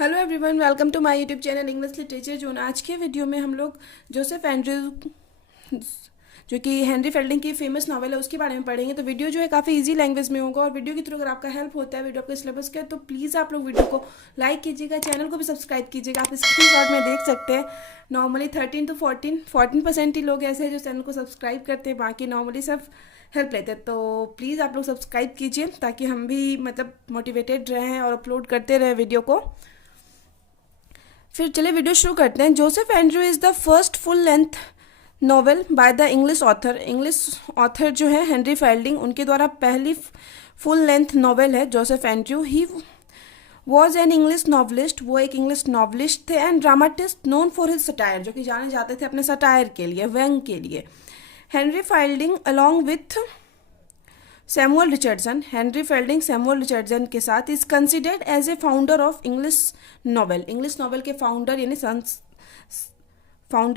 Hello everyone, welcome to my YouTube channel English literature zone. आज के video में हम लोग जोसेफ एंड्रयूज जो कि हेनरी फेल्डिंग की फेमस नॉवल है उसके बारे में पढ़ेंगे। तो वीडियो जो है काफ़ी इजी लैंग्वेज में होगा और वीडियो के थ्रू अगर आपका हेल्प होता है वीडियो आपके सिलेबस का, तो प्लीज़ आप लोग वीडियो को लाइक कीजिएगा, चैनल को भी सब्सक्राइब कीजिएगा। आप स्क्रीनशॉट में देख सकते हैं नॉर्मली 13 to 14% ही लोग ऐसे हैं जो चैनल को सब्सक्राइब करते हैं, बाकी नॉर्मली सब हेल्प लेते हैं। तो प्लीज़ आप लोग सब्सक्राइब कीजिए ताकि हम भी मतलब मोटिवेटेड रहें और अपलोड करते रहें वीडियो को। फिर चलिए वीडियो शुरू करते हैं। Joseph Andrew is the first full length novel by the English author जो है हेनरी फेल्डिंग, उनके द्वारा पहली फुल लेंथ नॉवेल है Joseph Andrew. He was an English novelist, वो एक इंग्लिश नॉवलिस्ट थे, and dramatist known for his satire, जो कि जाने जाते थे अपने सटायर के लिए, व्यंग के लिए। Henry Fielding along with Samuel Richardson, Henry Fielding Samuel Richardson के साथ is considered as a founder of English novel, English novel के फाउंडर यानी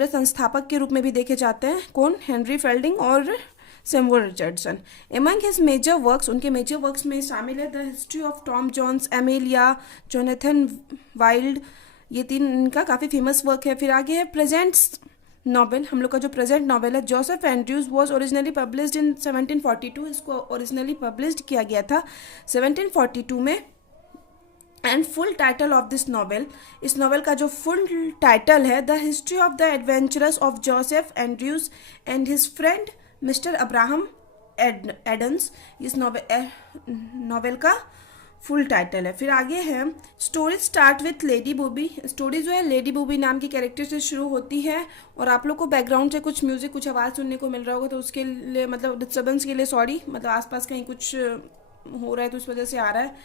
संस्थापक के रूप में भी देखे जाते हैं। कौन? हेनरी फेल्डिंग और Samuel Richardson. Among his major works, उनके मेजर वर्क्स में शामिल है the history of Tom Jones, Amelia, Jonathan Wild, ये तीन इनका काफ़ी फेमस वर्क है। फिर आगे है प्रेजेंट्स नॉवेल, हम लोग का जो प्रेजेंट नॉवेल है Joseph Andrews was originally published in 1742, इसको ओरिजिनली पब्लिश्ड किया गया था 1742 में। And full title of this novel, इस नॉवेल का जो फुल टाइटल है the history of the adventures of Joseph Andrews and his friend mister Abraham Adams, इस नॉवेल का फुल टाइटल है। फिर आगे है story start with lady Booby, story जो है लेडी बूबी नाम की कैरेक्टर से शुरू होती है। और आप लोग को बैकग्राउंड से कुछ म्यूजिक, कुछ आवाज़ सुनने को मिल रहा होगा तो उसके लिए मतलब डिस्टर्बेंस के लिए सॉरी, मतलब आसपास कहीं कुछ हो रहा है तो उस वजह से आ रहा है,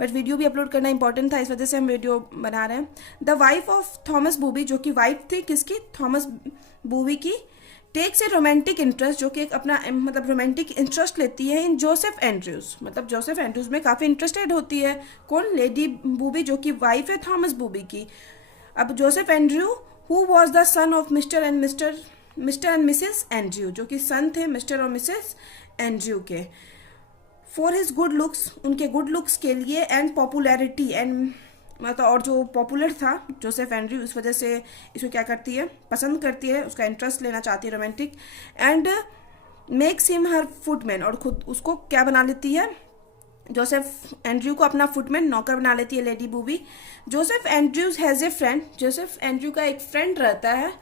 बट वीडियो भी अपलोड करना इंपॉर्टेंट था इस वजह से हम वीडियो बना रहे हैं। The wife of Thomas booby, जो कि वाइफ थी किसकी? थॉमस बूबी की, टेक्स ए रोमांटिक इंटरेस्ट, जो कि एक अपना मतलब रोमांटिक इंटरेस्ट लेती है इन जोसेफ एंड्रयूज, मतलब जोसेफ एंड्रयूज में काफ़ी इंटरेस्टेड होती है। कौन? लेडी बूबी, जो कि वाइफ है थॉमस बूबी की। अब Joseph Andrew who was the son of mister and Mrs Andrew, जो कि सन थे मिस्टर और मिसेस एंड्रयू के। फॉर हिज गुड लुक्स, उनके गुड लुक्स के लिए, एंड पॉपुलैरिटी, एंड मतलब और जो पॉपुलर था जोसेफ एंड्रयू, इस वजह से इसको क्या करती है? पसंद करती है, उसका इंटरेस्ट लेना चाहती है romantic. And makes him her footman, और खुद उसको क्या बना लेती है? जोसेफ एंड्रयू को अपना फुटमैन, नौकर बना लेती है lady booby. Joseph Andrews has a friend, Joseph Andrew का एक फ्रेंड रहता है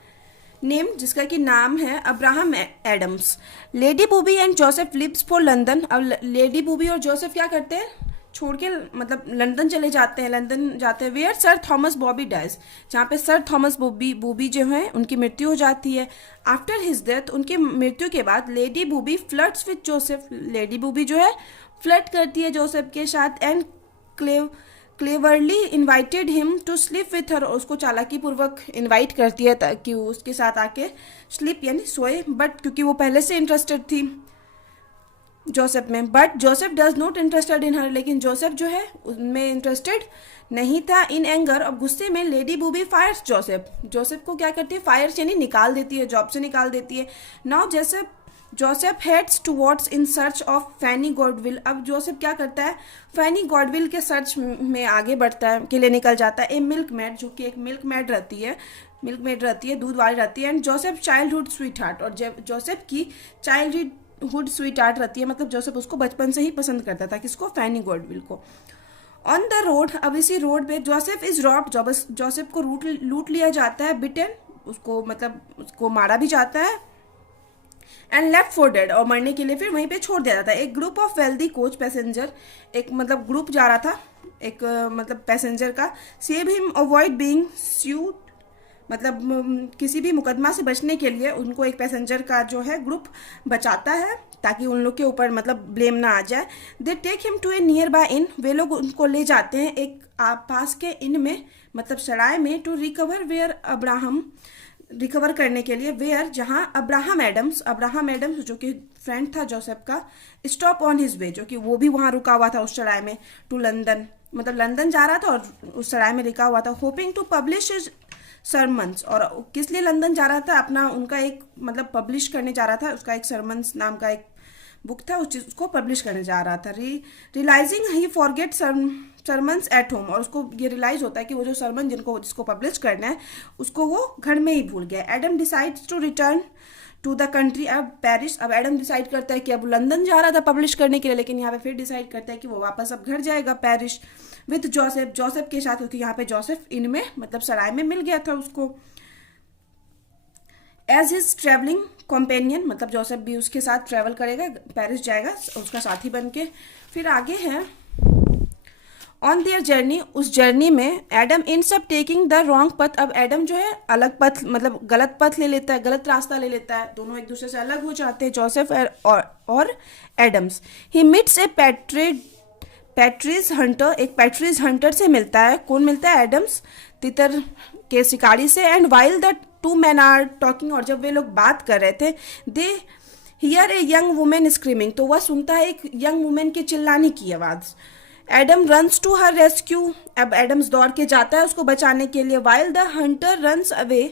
नेम, जिसका कि नाम है Abraham Adams. Lady Booby and Joseph lives for London, अब लेडी बूबी और जोसेफ क्या करते हैं? छोड़ के मतलब लंदन चले जाते हैं, लंदन जाते हैं where sir Thomas Booby dies, जहाँ पे सर थॉमस बूबी जो है उनकी मृत्यु हो जाती है। आफ्टर हिज डेथ, उनकी मृत्यु के बाद lady Booby flirts with Joseph, lady Booby जो है फ्लर्ट करती है जोसेफ के साथ। And cleverly invited him to sleep with her, उसको चालाकी पूर्वक इन्वाइट करती है ताकि वो उसके साथ आके स्लीप यानी सोए, बट क्योंकि वो पहले से इंटरेस्टेड थी जोसेफ में, but Joseph does not interested in her, लेकिन जोसेफ जो है उनमें इंटरेस्टेड नहीं था। इन एंगर, अब गुस्से में lady Booby fires Joseph, Joseph को क्या करती है? फायर यानी निकाल देती है, जॉब से निकाल देती है। Now Joseph heads towards in search of Fanny Goodwill, अब जोसेफ क्या करता है? फैनी गॉडविल के सर्च में आगे बढ़ता है, के लिए निकल जाता है। ए मिल्क मैड, जो कि एक मिल्क मैड रहती है, दूध वाली रहती है। And Joseph childhood sweet heart, और जोसेफ की चाइल्डहुड स्वीट हार्ट रहती है, मतलब जोसेफ उसको बचपन से ही पसंद करता था, किसको? फैनी गॉडविल को। ऑन द रोड, अब इसी रोड पे जोसेफ इज रॉब्ड, जोसेफ को लूट लिया जाता है। बिटन, उसको मतलब उसको मारा भी जाता है। एंड लेफ्ट फॉर डेड, और मरने के लिए फिर वहीं पे छोड़ दिया जाता है। एक group of wealthy coach passenger, एक मतलब ग्रुप जा रहा था एक मतलब पैसेंजर का। Save him avoid being sued, मतलब किसी भी मुकदमा से बचने के लिए उनको एक पैसेंजर का जो है ग्रुप बचाता है ताकि उन लोग के ऊपर मतलब ब्लेम ना आ जाए। They take him to a nearby inn, वे लोग उनको ले जाते हैं एक पास के इन में, मतलब सराय में। टू रिकवर करने के लिए, वेयर जहाँ अब्राहम एडम्स जो कि फ्रेंड था जोसेफ का, स्टॉप ऑन हिज वे, जो कि वो भी वहाँ रुका हुआ था उस सराय में। टू लंदन, मतलब लंदन जा रहा था और उस सराय में रुका हुआ था। Hoping to publish his sermons, और किस लिए लंदन जा रहा था? अपना उनका एक मतलब पब्लिश करने जा रहा था, उसका एक सरमन्स नाम का एक बुक था, उसको पब्लिश करने जा रहा था। Realizing he forget sermons at home, और उसको ये रियलाइज होता है कि वो जो सरमन जिसको पब्लिश करना है उसको वो घर में ही भूल गया. Adam decides to return to the country, अब पेरिस. अब एडम डिसाइड करता है कि अब लंदन जा रहा था पब्लिश करने के लिए, लेकिन यहाँ पे फिर डिसाइड करता है कि वो वापस अब घर जाएगा पेरिस विथ जोसेफ के साथ, क्योंकि यहाँ पे जोसेफ इनमें मतलब सराय में मिल गया था उसको. एज हिज ट्रेवलिंग कॉम्पेनियन, मतलब जोसेफ भी उसके साथ ट्रेवल करेगा, पेरिस जाएगा उसका साथी बन के. फिर आगे है ऑन देयर जर्नी, उस जर्नी में एडम इन सब टेकिंग द रॉन्ग पथ. अब एडम जो है अलग पथ, मतलब गलत पथ ले लेता है, गलत रास्ता ले लेता है. दोनों एक दूसरे से अलग हो जाते हैं, जोसेफ और Adams. He meets a partridge hunter, एक पैट्रीज हंटर से मिलता है. कौन मिलता है? एडम्स, तितर के शिकारी से. And while the two man are talking, और जब वे लोग बात कर रहे थे, they hear a young women screaming, तो वह सुनता है एक यंग वुमेन के चिल्लाने की आवाज़. Adam runs to her rescue, अब एडम्स दौड़ के जाता है उसको बचाने के लिए. While the hunter runs away,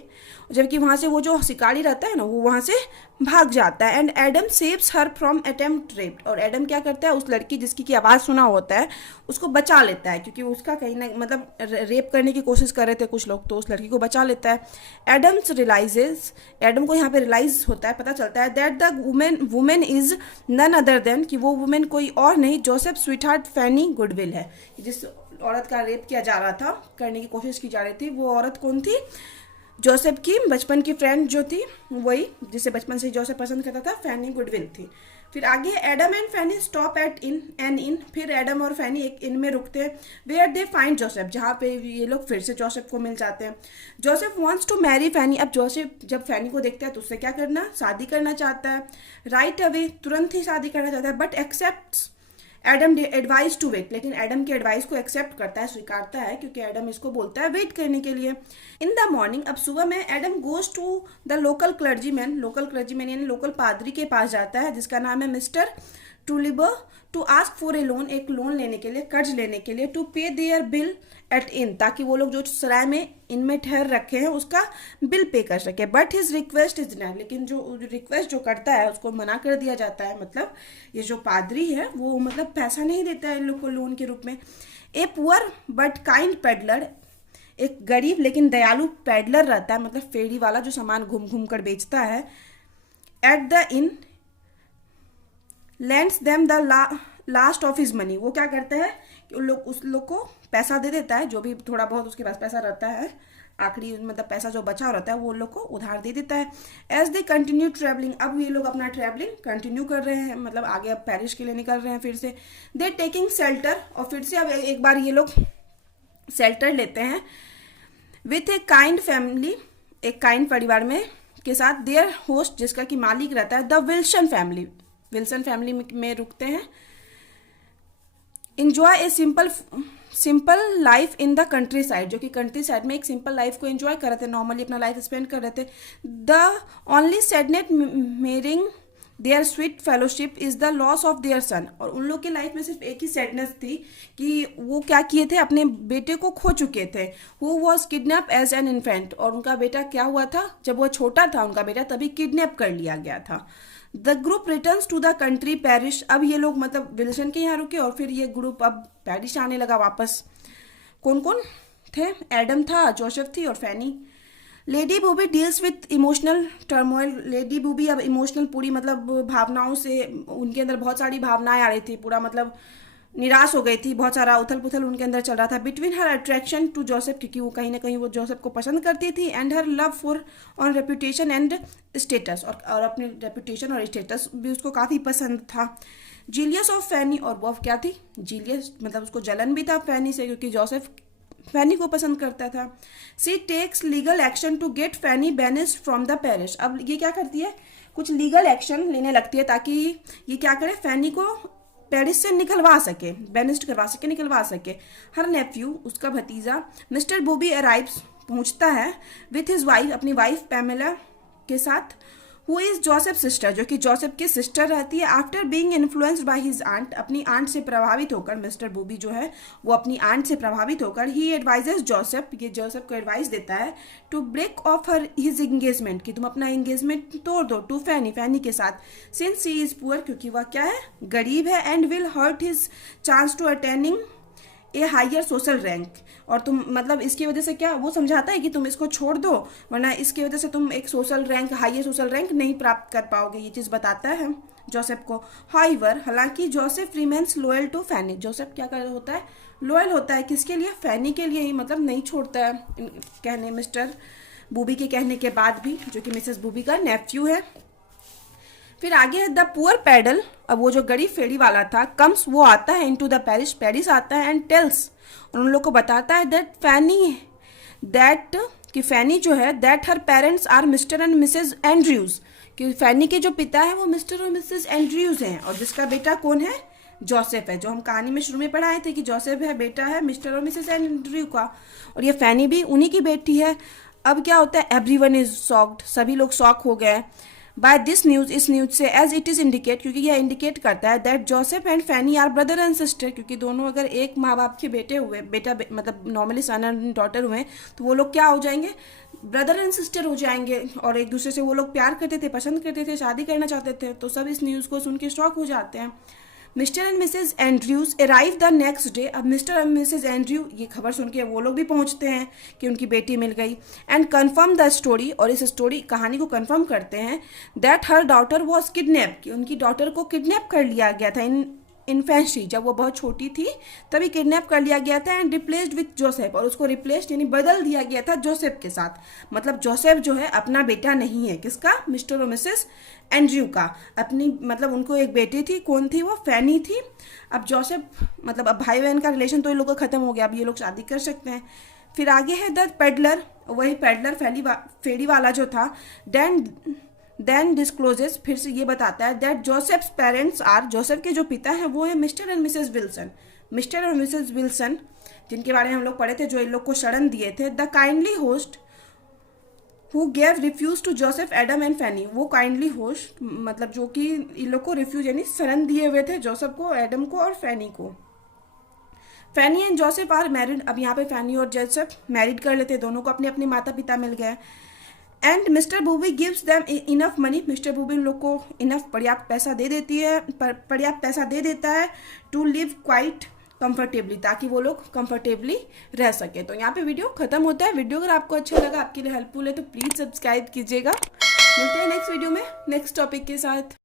जबकि वहाँ से वो जो शिकारी रहता है ना वो वहाँ से भाग जाता है. And Adam saves her from attempt rape, और एडम क्या करता है उस लड़की जिसकी की आवाज़ सुना होता है उसको बचा लेता है, क्योंकि उसका कहीं ना मतलब रेप करने की कोशिश कर रहे थे कुछ लोग, तो उस लड़की को बचा लेता है. एडम को यहाँ पे रियलाइज होता है, पता चलता है that the women is none other than, कि वो वुमेन कोई और नहीं जोसेफ स्वीटहार्ट फैनी गुडविल है. जिस औरत का रेप किया जा रहा था, करने की कोशिश की जा रही थी, वो औरत कौन थी? जोसेफ की बचपन की फ्रेंड जो थी, वही जिसे बचपन से जोसेफ पसंद करता था, फैनी गुडविल थी. फिर आगे Adam and Fanny stop at inn, फिर एडम और फैनी एक इन में रुकते हैं. वेयर दे फाइंड जोसेफ, जहाँ पे ये लोग फिर से जोसेफ को मिल जाते हैं. जोसेफ वांट्स टू मैरी फैनी, अब जोसेफ जब फैनी को देखता है तो उससे क्या करना, शादी करना चाहता है. राइट अवे, तुरंत ही शादी करना चाहता है. But accept Adam advice to wait, लेकिन एडम के एडवाइस को एक्सेप्ट करता है, स्वीकारता है, क्योंकि एडम इसको बोलता है वेट करने के लिए. इन द मॉर्निंग, अब सुबह में Adam goes to the local clergyman यानी लोकल पादरी के पास जाता है, जिसका नाम है Mr Trulliber, to ask for a loan, एक लोन लेने के लिए, कर्ज लेने के लिए. टू पे देयर बिल एट इन, ताकि वो लोग जो सराय में इनमें ठहर रखे हैं उसका बिल पे कर सके. But his request is denied, लेकिन जो रिक्वेस्ट जो करता है उसको मना कर दिया जाता है. मतलब ये जो पादरी है वो मतलब पैसा नहीं देता है इन लोग को लोन के रूप में. A poor but kind peddler, एक गरीब लेकिन दयालु पेडलर रहता है, मतलब फेरी वाला जो सामान घूम घूम कर बेचता है. At the in lands them the last of his money, वो क्या करता है कि उस लोग को पैसा दे देता है, जो भी थोड़ा बहुत उसके पास पैसा रहता है, आखिरी मतलब पैसा जो बचा रहता है वो लोग को उधार दे देता है. एज दे कंटिन्यू ट्रैवलिंग, अब ये लोग अपना ट्रैवलिंग कंटिन्यू कर रहे हैं, मतलब आगे अब पेरिस के लिए निकल रहे हैं फिर से. दे टेकिंग शेल्टर, और फिर से अब एक बार ये लोग शेल्टर लेते हैं विथ ए काइंड फैमिली, एक काइंड परिवार में के साथ. देयर होस्ट, जिसका कि मालिक रहता है द विल्सन फैमिली में रुकते हैं. Enjoy a simple life in the country side, जो कि कंट्री साइड में एक सिंपल लाइफ को एंजॉय कर रहे थे, नॉर्मली अपना लाइफ स्पेंड कर रहे थे. The only sadness marring their sweet fellowship is the loss of their son, और उन लोग की लाइफ में सिर्फ एक ही सैडनेस थी कि वो क्या किए थे, अपने बेटे को खो चुके थे. Who was kidnap as an infant, और उनका बेटा क्या हुआ था, जब वो छोटा था उनका बेटा तभी किडनैप कर लिया गया था. The group returns to the country Paris, अब ये लोग मतलब विल्सन के यहाँ रुके और फिर ये ग्रुप अब पेरिस आने लगा वापस. कौन कौन थे? एडम था, जोसेफ थी और Fanny. Lady Booby deals with emotional turmoil, Lady Booby अब इमोशनल पूरी मतलब भावनाओं से, उनके अंदर बहुत सारी भावनाएं आ रही थी, पूरा मतलब निराश हो गई थी, बहुत सारा उथल पुथल उनके अंदर चल रहा था. Between her attraction to Joseph, क्योंकि वो कहीं ना कहीं वो जोसेफ को पसंद करती थी. And her love for on reputation and status, और अपने रेपुटेशन और स्टेटस भी उसको काफ़ी पसंद था. जीलियस ऑफ फैनी, और वो क्या थी? जीलियस, मतलब उसको जलन भी था फैनी से, क्योंकि जोसेफ फैनी को पसंद करता था. She takes legal action to get Fanny banished from the parish, अब ये क्या करती है, कुछ लीगल एक्शन लेने लगती है ताकि ये क्या करे, फैनी को पेरिस से निकलवा सके, बैनिस्ड करवा सके, निकलवा सके. हर नेफ्यू, उसका भतीजा मिस्टर बूबी अराइव्स, पहुंचता है विथ हिज वाइफ, अपनी वाइफ पैमेला के साथ. हु इज जोसेफ सिस्टर, जो कि जोसेफ की सिस्टर रहती है. After being influenced by his aunt, अपनी आंट से प्रभावित होकर, मिस्टर बूबी जो है वो अपनी आंट से प्रभावित होकर, ही एडवाइजेस जोसेफ, ये जोसेफ को एडवाइस देता है to break off her his engagement, कि तुम अपना एंगेजमेंट तोड़ दो टू फैनी के साथ. सिंस ही इज पुअर, क्योंकि वह क्या है, गरीब है. And will hurt his chance to attaining a higher social rank, और तुम मतलब इसकी वजह से क्या वो समझाता है कि तुम इसको छोड़ दो, वरना इसकी वजह से तुम एक social rank, higher social rank नहीं प्राप्त कर पाओगे, ये चीज़ बताता है जोसेफ को। हाइवर, हालांकि Joseph remains loyal to Fanny, Joseph क्या कर होता है, लॉयल होता है किसके लिए, फैनी के लिए ही, मतलब नहीं छोड़ता है कहने मिस्टर बूबी के कहने के बाद भी, जो कि मिसेस बूबी का नेफ्यू है। फिर आगे है द पुअर पैडल, अब वो जो गरीब फेरी वाला था, कम्स, वो आता है इनटू द पेरिस, पेरिस आता है, एंड टेल्स, और उन लोग को बताता है दैट फैनी, दैट कि फैनी जो है, that her parents are mister and missus Andrews, कि फैनी के जो पिता है वो मिस्टर और मिसेस एंड्रयूज हैं, और जिसका बेटा कौन है, जोसेफ है, जो हम कहानी में शुरू में पढ़ाए थे कि जोसेफ है बेटा है मिस्टर और मिसेस एंड्रयू का, और ये फैनी भी उन्हीं की बेटी है। अब क्या होता है, एवरीवन इज शॉक्ड, सभी लोग शॉक हो गए बाय दिस न्यूज, इस न्यूज से, एज इट इज इंडिकेट, क्योंकि यह इंडिकेट करता है that Joseph and Fanny are brother and sister, क्योंकि दोनों अगर एक माँ बाप के बेटे हुए, मतलब नॉर्मली सन एंड डॉटर हुए, तो वो लोग क्या हो जाएंगे, ब्रदर एंड सिस्टर हो जाएंगे, और एक दूसरे से वो लोग प्यार करते थे, पसंद करते थे, शादी करना चाहते थे, तो सब इस न्यूज़ को सुन के शॉक हो जाते हैं। Mister and missus Andrews arrive the next day, अब मिस्टर और मिसेज एंड्रयू ये खबर सुन के वो लोग भी पहुंचते हैं कि उनकी बेटी मिल गई, एंड कन्फर्म द स्टोरी, और इस स्टोरी कहानी को कन्फर्म करते हैं that her daughter was kidnap, कि उनकी डॉटर को किडनैप कर लिया गया था इन इन्फेंट्री, जब वो बहुत छोटी थी तभी किडनैप कर लिया गया था, एंड रिप्लेस्ड विथ जोसेफ, और उसको रिप्लेस्ड यानी बदल दिया गया था जोसेफ के साथ, मतलब जोसेफ जो है अपना बेटा नहीं है, किसका, मिस्टर और मिसेस एंड्रयू का, अपनी मतलब उनको एक बेटी थी, कौन थी वो, फैनी थी। अब जोसेफ मतलब अब भाई बहन का रिलेशन तो इन लोगों का खत्म हो गया, अब ये लोग शादी कर सकते हैं। फिर आगे है द पेडलर, वही पेडलर फेरी वाला जो था, देन डिस्क्लोजेस, फिर से ये बताता है that Joseph's parents are, Joseph के जो पिता हैं वो है mister and missus Wilson, mister और मिसेस विल्सन, जिनके बारे में हम लोग पढ़े थे, जो इन लोग को शरण दिए थे, the kindly host who gave refuge to Joseph Adam and Fanny, वो काइंडली होस्ट मतलब जो कि इन लोग को रिफ्यूज यानी शरण दिए हुए थे, जोसेफ को, एडम को और फैनी को। फैनी एंड जोसेफ आर मैरिड, अब यहाँ पे फैनी और जोसेफ मैरिड कर लेते, दोनों को अपने अपने माता पिता मिल गए, and Mr Booby gives them enough money, Mr Booby इन लोग को इनफ पर्याप्त पैसा दे देती है, पर्याप्त पैसा दे देता है टू लिव क्वाइट कंफर्टेबली, ताकि वो लोग कंफर्टेबली रह सके। तो यहाँ पे वीडियो खत्म होता है। वीडियो अगर आपको अच्छा लगा, आपके लिए हेल्पफुल है, तो प्लीज़ सब्सक्राइब कीजिएगा। मिलते हैं नेक्स्ट वीडियो में नेक्स्ट टॉपिक के साथ।